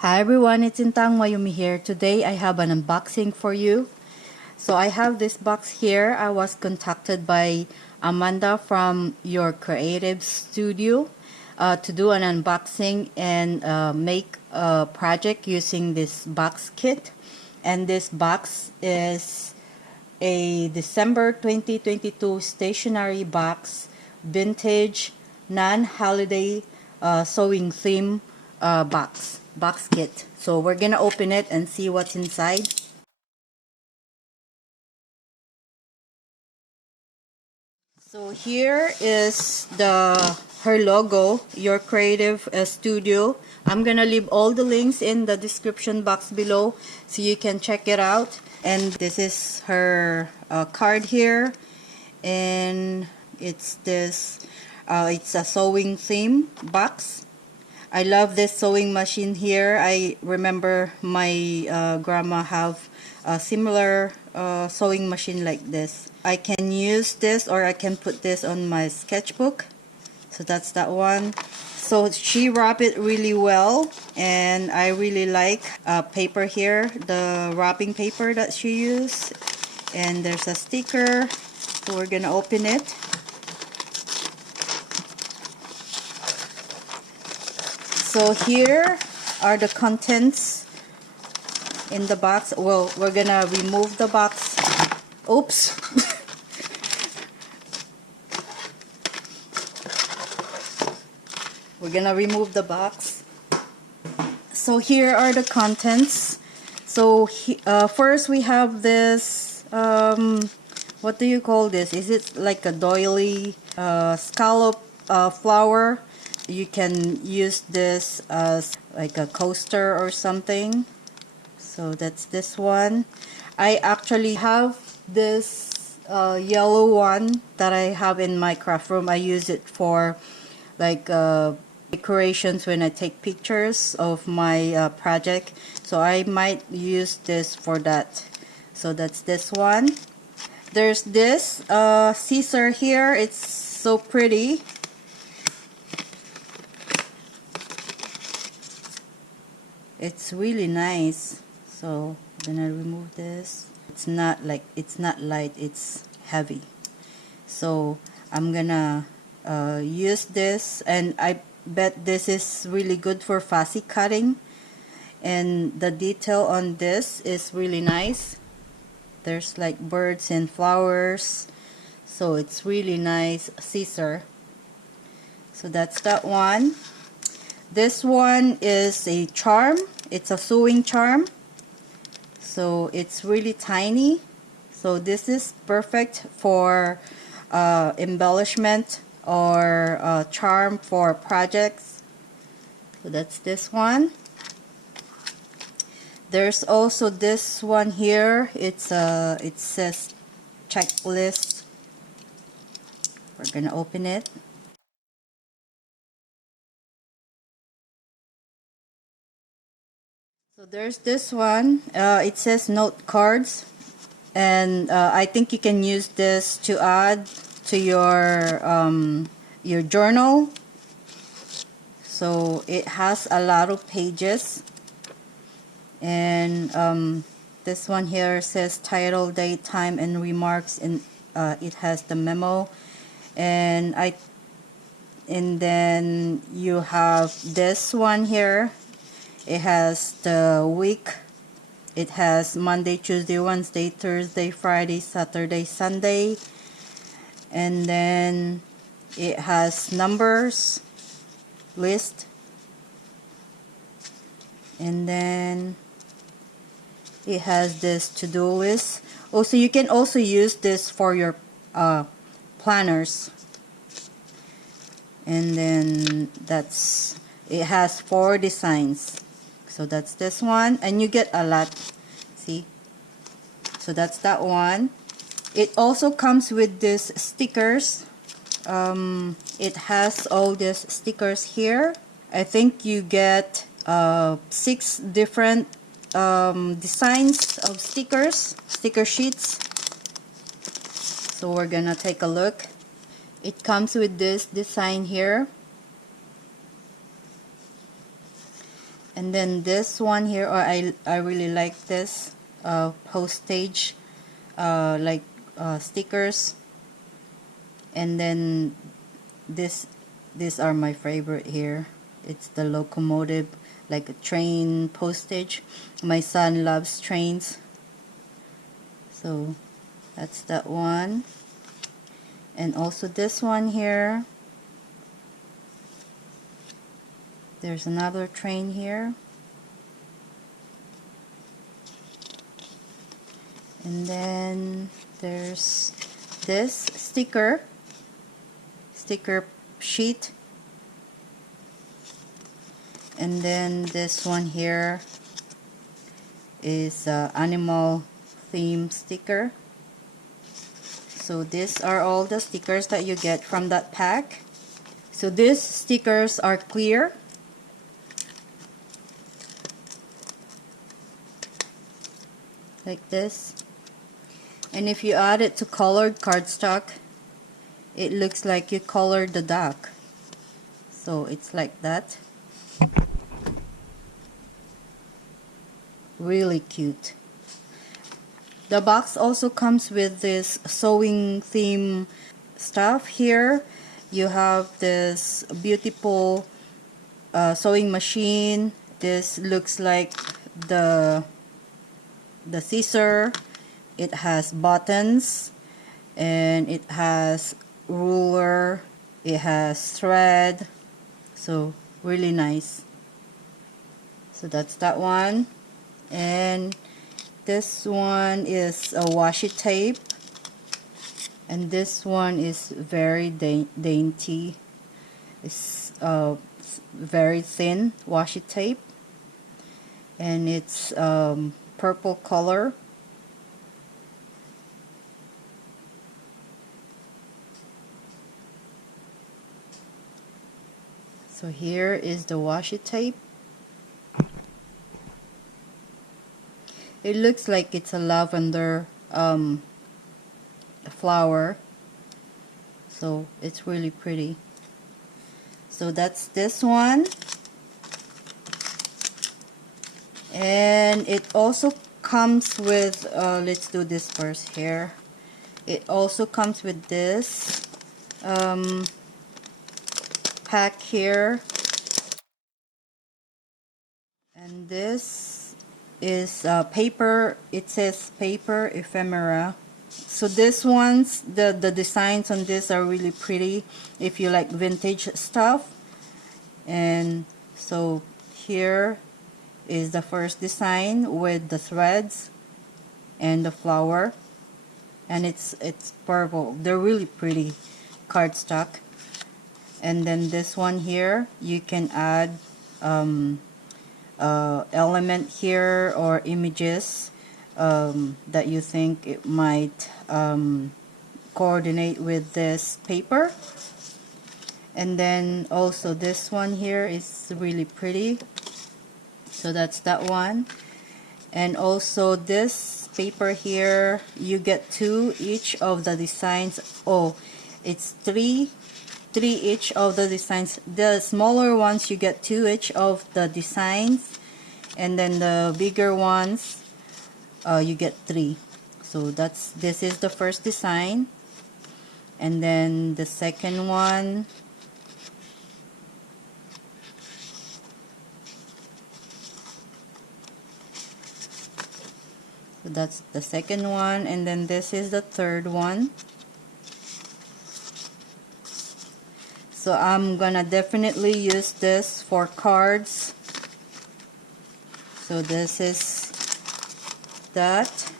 Hi everyone, it's Sintang, Mayumi here. Today I have an unboxing for you. So I have this box here. I was contacted by Amanda from Your Creative Studio to do an unboxing and make a project using this box kit. And this box is a December 2022 stationery box, vintage, non-holiday sewing theme box kit. So we're gonna open it and see what's inside. So here is her logo, Your Creative Studio. I'm gonna leave all the links in the description box below so you can check it out. And this is her card here, and it's it's a sewing theme box. I love this sewing machine here. I remember my grandma have a similar sewing machine like this. I can use this or I can put this on my sketchbook. So that's that one. So she wrapped it really well, and I really like paper here, the wrapping paper that she used. And there's a sticker. So we're gonna open it. So here are the contents in the box. Well, we're gonna remove the box. Oops. We're gonna remove the box. So here are the contents. So first we have this, what do you call this? Is it like a doily scallop flower? You can use this as like a coaster or something. So that's this one. I actually have this yellow one that I have in my craft room. I use it for like decorations when I take pictures of my project. So I might use this for that. So that's this one. There's this scissor here. It's so pretty. It's really nice. So I'm gonna remove this. It's not light, it's heavy. So I'm gonna use this, and I bet this is really good for fussy cutting, and the detail on this is really nice. There's like birds and flowers, so it's really nice scissor. So that's that one. This one is a charm. It's a sewing charm, so it's really tiny. So this is perfect for embellishment or charm for projects. So that's this one. There's also this one here. It says checklist. We're gonna open it. So there's this one. It says note cards, and I think you can use this to add to your journal. So it has a lot of pages, and this one here says title, date, time, and remarks, and it has the memo, and then you have this one here. It has the week. It has Monday, Tuesday, Wednesday, Thursday, Friday, Saturday, Sunday, and then it has numbers, list, and then it has this to-do list. Also, you can also use this for your planners. And then it has 4 designs. So that's this one, and you get a lot. See? So that's that one. It also comes with these stickers. It has all these stickers here. I think you get 6 different designs of sticker sheets. So we're gonna take a look. It comes with this design here. And then this one here, or I really like this postage like stickers. And then these are my favorite here. It's the locomotive, like a train postage. My son loves trains, so that's that one. And also this one here, there's another train here. And then there's this sticker sheet. And then this one here is animal theme sticker. So these are all the stickers that you get from that pack. So these stickers are clear. Like this. And if you add it to colored cardstock, it looks like you colored the duck. So it's like that. Really cute. The box also comes with this sewing theme stuff here. You have this beautiful sewing machine. This looks like the scissor. It has buttons, and it has ruler, it has thread, so really nice. So that's that one. And this one is a washi tape, and this one is very dainty. It's very thin washi tape, and it's purple color. So here is the washi tape. It looks like it's a lavender flower, so it's really pretty. So that's this one. And it also comes with, let's do this first here. It also comes with this pack here. And this is paper. It says paper ephemera. So this one's, the designs on this are really pretty if you like vintage stuff. And so here is the first design with the threads and the flower, and it's purple. They're really pretty cardstock. And then this one here, you can add element here or images that you think it might coordinate with this paper. And then also this one here is really pretty. So that's that one. And also this paper here, you get 2 each of the designs. Oh, it's 3 each of the designs. The smaller ones you get 2 each of the designs, and then the bigger ones you get 3. So this is the first design, and then the second one. So that's the second one, and then this is the third one. So I'm gonna definitely use this for cards. So this is that.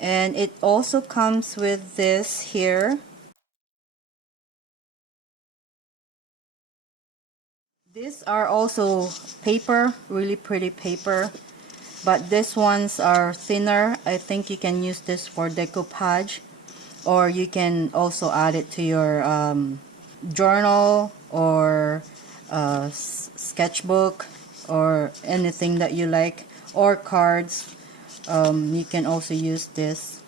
And it also comes with this here. These are also paper, really pretty paper. But these ones are thinner. I think you can use this for decoupage, or you can also add it to your journal or sketchbook or anything that you like, or cards. You can also use this.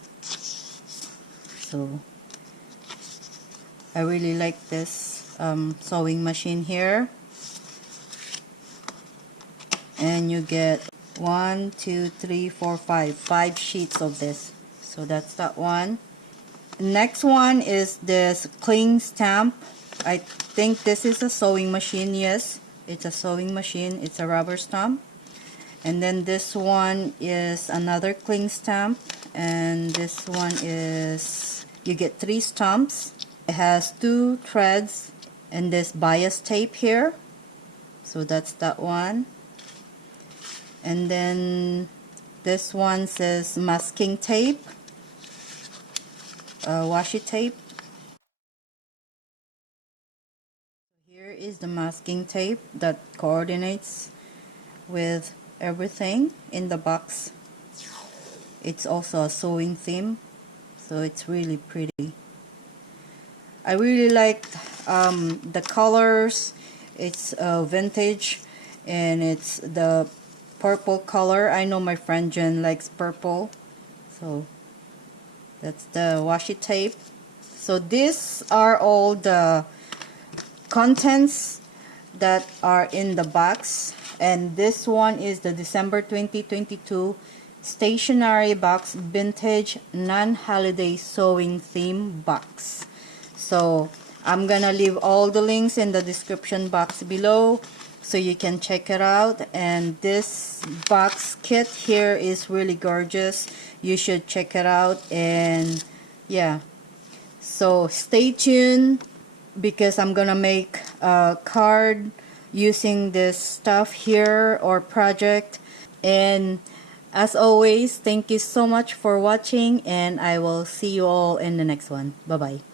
So I really like this sewing machine here. and you get 1, 2, 3, 4, 5 sheets of this. So that's that one. Next one is this cling stamp. I think this is a sewing machine. Yes, it's a sewing machine. It's a rubber stamp. And then this one is another cling stamp, and this one is, you get 3 stamps. It has 2 threads and this bias tape here. So that's that one. And then this one says masking tape, washi tape. Here is the masking tape that coordinates with everything in the box. It's also a sewing theme, so it's really pretty. I really like the colors. It's vintage, and it's the purple color. I know my friend Jen likes purple, so that's the washi tape. So these are all the contents that are in the box, and this one is the December 2022 stationery box, vintage non-holiday sewing theme box. So I'm gonna leave all the links in the description box below so you can check it out. And this box kit here is really gorgeous. You should check it out. And yeah, so stay tuned, because I'm gonna make a card using this stuff here or project. And as always, thank you so much for watching, and I will see you all in the next one. Bye bye.